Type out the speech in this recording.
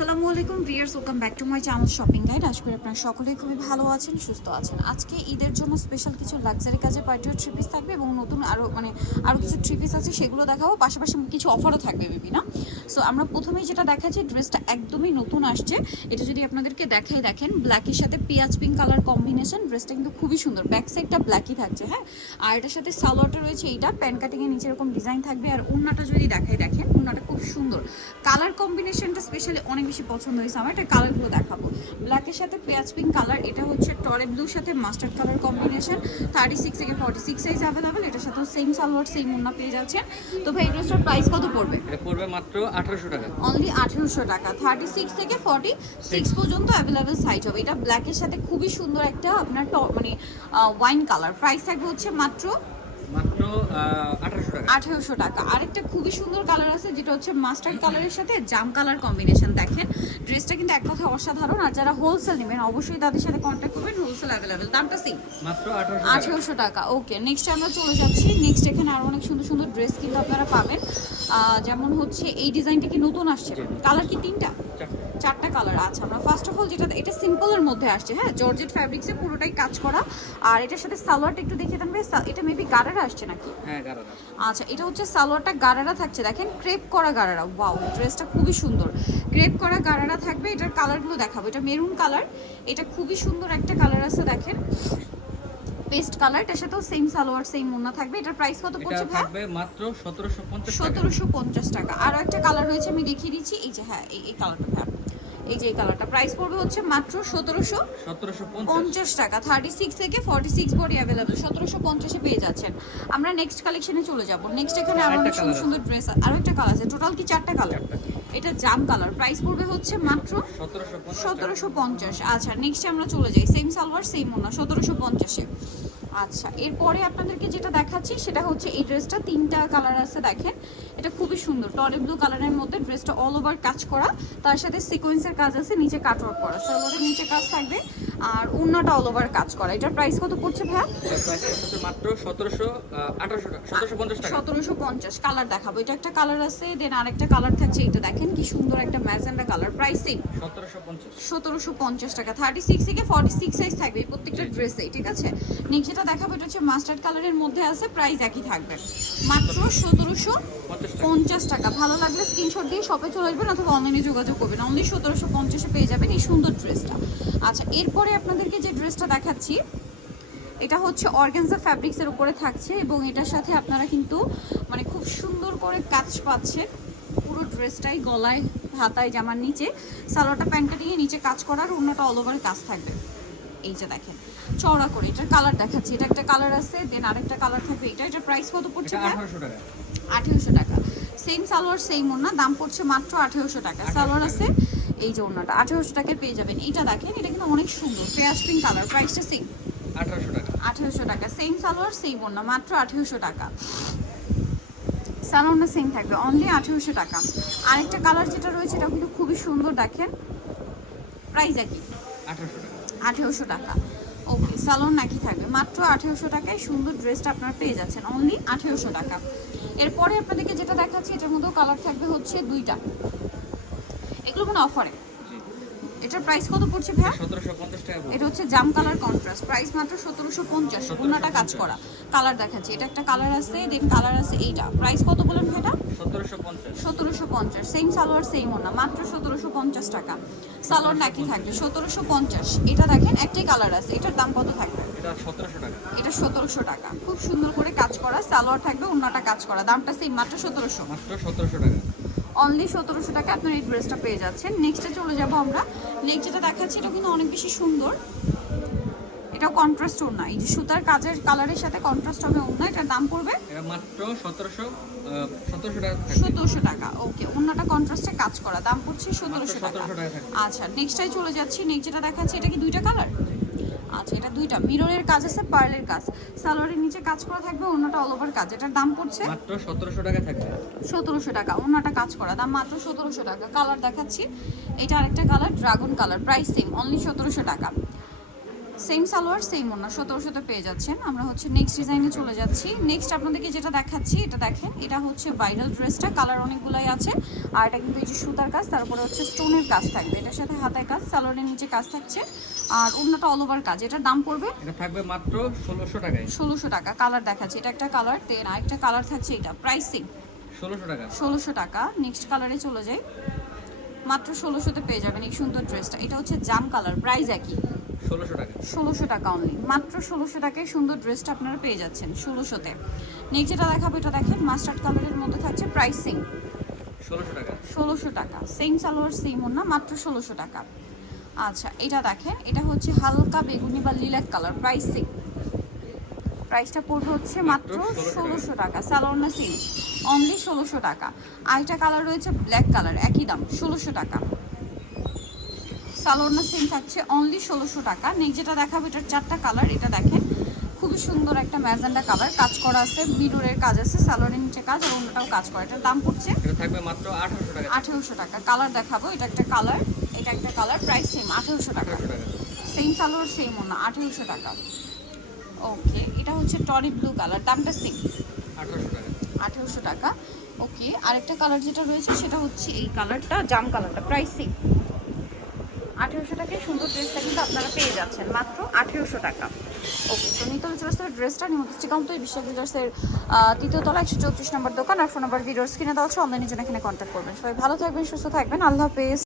আসসালামু আলাইকুম viewers welcome back to my channel shopping guide. আশা করি আপনারা সকলেই খুবই ভালো আছেন, সুস্থ আছেন। আজকে ঈদের জন্য স্পেশাল কিছু লাক্সারি কাজে পার্টিও থ্রি পিস থাকবে এবং নতুন আরও মানে আরও কিছু থ্রি পিস আছে, সেগুলো দেখাবো। পাশাপাশি কিছু অফারও থাকবে বেবি না সো আমরা প্রথমেই যেটা দেখাচ্ছি ড্রেসটা একদমই নতুন আসছে। এটা যদি আপনাদেরকে দেখাই, দেখেন ব্ল্যাকের সাথে পেঁয়াজ পিঙ্ক কালার কম্বিনেশন ড্রেসটা কিন্তু খুবই সুন্দর। ব্যাক সাইডটা ব্ল্যাকই থাকছে হ্যাঁ? আর এটার সাথে সালোয়ারটা রয়েছে এইটা প্যান কাটিংয়ের নিচে এরকম ডিজাইন থাকবে। আর উন্নাটা যদি দেখাই, দেখেন উন্নাটা খুব সুন্দর। কালার কম্বিনেশনটা স্পেশালি অনেক বেশি পছন্দ হয়েছে আমার এটা কালারগুলো দেখাবো। ব্ল্যাকের সাথে পেঁয়াজ পিঙ্ক কালার এটা হচ্ছে টরে ব্লুর সাথে mustard colour combination thirty six থেকে ফর্টি সিক্স সাইজ অ্যাভেলেবেল এটার সাথেও সেম সালোয়ার সেম উন্না পেয়ে যাচ্ছেন। তো ভাই এই ড্রেসটার প্রাইস কত পড়বে? এটা পড়বে মাত্র আঠারোশো টাকা। অনলি আঠারোশো টাকা। থার্টি সিক্স থেকে ফর্টি সিক্স পর্যন্ত অ্যাভেলেবেল সাইজ হবে। এটা ব্ল্যাকের সাথে খুবই সুন্দর একটা আপনার মানে ওয়াইন কালার প্রাইস থাকবে হচ্ছে মাত্র মাত্র আঠারোশো টাকা। আরেকটা খুবই সুন্দর কালার আছে যেটা হচ্ছে মাস্টার্ড কালারের সাথে জাম কালার কম্বিনেশন দেখেন ড্রেসটা কিন্তু এক কথা অসাধারণ। আর যারা হোলসেল নেবেন অবশ্যই তাদের সাথে কন্ট্যাক্ট করবেন হোলসেল অ্যাভেলেবেল দামটা সেম মাত্র আঠারোশো টাকা। ওকে নেক্সট আমরা চলে যাচ্ছি। নেক্সট এখানে আরও অনেক সুন্দর সুন্দর ড্রেস কিন্তু আপনারা পাবেন। যেমন হচ্ছে এই ডিজাইনটা কি নতুন আসছে? কালার কি তিনটা? চারটা। কালার আছে আমরা ফার্স্ট অফ অল যেটা এটা সিম্পলের মধ্যে আসছে হ্যাঁ? জর্জেট ফ্যাব্রিক্সে পুরোটাই কাজ করা। আর এটার সাথে সালোয়ারটা একটু দেখিয়ে দেন এটা মেবি গারারা আসছে নাকি? হ্যাঁ আচ্ছা এটা হচ্ছে সালোয়ারটা গারারা থাকছে। দেখেন ক্রেপ করা গারারা। ওয়াও ড্রেসটা খুবই সুন্দর। ক্রেপ করা গারারা থাকবে এটার কালারগুলো দেখাবো। এটা মেরুন কালার এটা খুবই সুন্দর একটা কালার আছে দেখেন। পেস্ট কালার এটার সাথেও সেম সালোয়ার সেম ওন্না থাকবে। এটার প্রাইস কত পড়ছে ভাই থাকবে মাত্র সতেরোশো পঞ্চাশ টাকা। আরও একটা কালার রয়েছে আমি দেখিয়ে দিচ্ছি। এই যে হ্যাঁ এই এই কালারটা হ্যাঁ এই যে এই কালারটা প্রাইস পড়বে হচ্ছে মাত্র সতেরোশো পঞ্চাশ। টাকা। থার্টি সিক্স থেকে ফর্টি সিক্স বডি অ্যাভেলেবল সতেরোশো পঞ্চাশে পেয়ে যাচ্ছেন। আমরা নেক্সট কালেকশনে চলে যাব। নেক্সট এখানে আরও অনেক সুন্দর সুন্দর ড্রেস আরও একটা কালার আছে। টোটাল কি চারটা কালার। এটা জাম কালার। প্রাইস পড়বে হচ্ছে মাত্র সতেরোশো পঞ্চাশ আচ্ছা নেক্সট আমরা চলে যাই। সেম সালোয়ার সেম ওনা সতেরোশো পঞ্চাশে আচ্ছা এরপরে আপনাদেরকে যেটা দেখাচ্ছি সেটা হচ্ছে এই ড্রেসটা তিনটা কালার আছে দেখেন। এটা খুবই সুন্দর। টরে ব্লু কালারের মধ্যে ড্রেসটা অল ওভার কাজ করা। তার সাথে সিকোয়েন্সের কাজ আছে নিচে কাটওয়ার্ক করা। সালোয়ারের নিচে কাজ থাকবে আর অন্যটা অল ওভার কাজ করা। এটার প্রাইস কত পড়ছে হচ্ছে মাত্র সতেরোশো আঠারোশো সতেরোশো পঞ্চাশ কালার দেখাবো। এটা একটা কালার আছে দেন আরেকটা কালার থাকছে এটা দেখেন। কি সুন্দর একটা ম্যাজেন্ডা কালার প্রাইস। সতেরোশো পঞ্চাশ। টাকা। থার্টি সিক্স থেকে ফর্টি সিক্স সাইজ থাকবে প্রত্যেকটা ড্রেসে ঠিক আছে? যেটা দেখাবো এটা হচ্ছে মাস্টার্ড কালারের মধ্যে আছে প্রাইস একই থাকবে। মাত্র সতেরোশো পঞ্চাশ টাকা। ভালো লাগলে স্ক্রিনশট দিয়ে শপে চলে আসবেন অথবা অনলাইনে যোগাযোগ করবেন। অনলি সতেরোশো পঞ্চাশে পেয়ে যাবেন এই সুন্দর ড্রেসটা আচ্ছা এরপরে আপনাদেরকে যে ড্রেসটা দেখাচ্ছি এটা হচ্ছে অর্গানজা ফ্যাব্রিক্সের উপরে থাকছে এবং এটার সাথে আপনারা কিন্তু মানে খুব সুন্দর করে কাজ পাচ্ছেন পুরো ড্রেসটাই গলায় হাতায় জামার নিচে সালোয়ারটা প্যান্ট কাটিয়ে নিচে কাজ করার অন্যটা অল ওভার কাজ থাকবে। এই যে দেখেন চওড়া করে এটার কালার দেখাচ্ছি এটা একটা কালার আছে দেন আরেকটা কালার থাকবে এটা এটার প্রাইস কত পড়ছে এটা আঠারোশো টাকা। সেম সালোয়ার সেম ওড়না দাম পড়ছে মাত্র আঠেরোশো টাকা। সালোয়ার আছে এই যে ওড়নাটা আঠেরোশো টাকায় পেয়ে যাবেন। এইটা দেখেন এটা কিন্তু অনেক সুন্দর পেঁয়াজ পিঙ্ক কালার প্রাইসটা সেম আঠারোশো টাকা। আঠেরোশো টাকা সেম সালোয়ার সেম ওড়না মাত্র আঠেরোশো টাকা। সালোয়ারটা সেম থাকবে অনলি আঠেরোশো টাকা। আরেকটা কালার যেটা রয়েছে এটা কিন্তু খুবই সুন্দর দেখেন। প্রাইস একই। আঠারোশো টাকা। ওকে সালোন নাকি থাকবে। মাত্র আঠেরোশো টাকায় সুন্দর ড্রেসটা আপনারা পেয়ে যাচ্ছেন অনলি আঠেরোশো টাকা। এরপরে আপনাদেরকে যেটা দেখাচ্ছি এটার মধ্যেও কালার থাকবে হচ্ছে দুইটা। এগুলো কোনো অফারে এটার প্রাইস কত পড়ছে ভাইয়া? এটা হচ্ছে জাম কালার কন্ট্রাস্ট প্রাইস মাত্র সতেরোশো পঞ্চাশ। ওনাটা কাজ করা। কালার দেখাচ্ছি। এটা একটা কালার আছে দেন কালার আছে এইটা। প্রাইস কত বলেন ভাইটা? সতেরোশো পঞ্চাশ। সেম সালোয়ার সেম ওনা মাত্র সতেরোশো পঞ্চাশ টাকা। সালোয়ার নাকি থাকবে। সতেরোশো পঞ্চাশ। এটা দেখেন একটাই কালার আছে। এটার দাম কত থাকবে? এটা সতেরোশো টাকা। এটা খুব সুন্দর করে কাজ করা সালোয়ার থাকবে অন্যটা কাজ করা। দামটা সেম মাত্র সতেরোশো। মাত্র সতেরোশো টাকা। অনলি সতেরোশো টাকা আপনার এই ড্রেসটা পেয়ে যাচ্ছেন। নেক্সটে চলে যাব আমরা। নেক্সট যেটা দেখাচ্ছি এটা কিন্তু অনেক বেশি সুন্দর। এটাও কন্ট্রাস্ট ওড়না এই যে সুতার কাজের কালারের সাথে কন্ট্রাস্ট হবে ওড়না এটার দাম পড়বে? এটা মাত্র সতেরোশো সতেরোশো টাকা ওকে অন্যটা কন্ট্রাস্টে কাজ করা দাম পড়ছে মাত্র সতেরোশো টাকা। সতেরোশো টাকা আচ্ছা নেক্সটটাই চলে যাচ্ছি নেক্সট যেটা দেখাচ্ছি এটা কি দুইটা কালার আচ্ছা এটা দুইটা। মিররের কাজ আছে পার্লের কাজ। সালোয়ারের নিচে কাজ করা থাকবে অন্যটা অল ওভার কাজ। এটার দাম পড়ছে? মাত্র সতেরোশো টাকা থাকবে। সতেরোশো টাকা অন্যটা কাজ করা দাম মাত্র সতেরোশো টাকা। কালার দেখাচ্ছি এটা আরেকটা colour dragon colour price same only সতেরোশো টাকা। সেম সালোয়ার সেম ওনা সতেরোশোতে পেয়ে যাচ্ছেন। আমরা হচ্ছে নেক্সট ডিজাইনে চলে যাচ্ছি। নেক্সট আপনাদেরকে যেটা দেখাচ্ছি এটা দেখেন এটা হচ্ছে ভাইরাল ড্রেসটা কালার অনেকগুলাই আছে। আর এটা কিন্তু এই যে সুতার কাজ তারপরে হচ্ছে স্টোনের কাজ থাকবে। এটার সাথে হাতের কাজ সালোয়ারের নিচে কাজ থাকছে। আর অন্যটা অল ওভার কাজ এটার দাম পড়বে এটা থাকবে মাত্র ষোলোশো টাকায়। ষোলোশো টাকা কালার দেখাচ্ছি। এটা একটা কালার দেন আরেকটা কালার থাকছে এটা প্রাইসিং ষোলোশো টাকা। ষোলোশো টাকা নেক্সট কালারে চলে যাই। মাত্র ষোলোশোতে পেয়ে যাবেন এই সুন্দর ড্রেসটা এটা হচ্ছে জাম কালার প্রাইস একই। ষোলোশো টাকা। অনলি মাত্র ষোলোশো টাকায় সুন্দর ড্রেসটা আপনারা পেয়ে যাচ্ছেন ষোলোশোতে। নেক্সট যেটা দেখাবো এটা দেখেন মাস্টার্ড কালারের মধ্যে থাকছে প্রাইসিং ষোলোশো টাকা। সেম সালোয়ার সেম না মাত্র ষোলোশো টাকা। আচ্ছা এটা দেখেন এটা হচ্ছে হালকা বেগুনি বা লিলাক কালার প্রাইসিং প্রাইসটা পড়বে হচ্ছে মাত্র মাত্র 1600 ষোলোশো টাকা। সালোয়ার না সিম অনলি ষোলোশো টাকা। আরেকটা কালার রয়েছে ব্ল্যাক কালার একই দাম ষোলোশো টাকা। সালোয়ার সেম থাকছে অনলি ষোলোশো টাকা। নেক্সট যেটা দেখাবো এটার চারটা কালার এটা দেখেন। খুবই সুন্দর একটা ম্যাজেন্ডা কালার কাজ করা আছে মিররের কাজ আছে সালোয়ারের নিচে কাজ আর অন্যটাও কাজ করা। এটার দাম পড়ছে টাকা। আঠেরোশো টাকা। কালার দেখাবো এটা একটা কালার এটা একটা কালার প্রাইস সেম আঠেরোশো টাকা। সেম সালোয়ার সেম না আঠেরোশো টাকা। ওকে এটা হচ্ছে টরি ব্লু কালার দামটা সেম আঠেরোশো টাকা। ওকে আরেকটা কালার যেটা রয়েছে সেটা হচ্ছে এই কালারটা জাম কালারটা প্রাইস সেম আঠেরোশো টাকায় সুন্দর ড্রেসটা কিন্তু আপনারা পেয়ে যাচ্ছেন, মাত্র আঠেরোশো টাকা। ওকে, তো নিতল জুয়েলার্সের ড্রেসটা নিমন্ত্রিকান্ত বিশ্বাস জুয়েলার্সের তৃতীয় তলা একশো চৌত্রিশ নম্বর দোকান আর ফোন নাম্বার ভিডিওর স্ক্রিনে দেওয়া আছে অনলাইনের জন্য এখানে কন্ট্যাক্ট করবেন। সবাই ভালো থাকবেন, সুস্থ থাকবেন, আল্লাহ হাফেজ।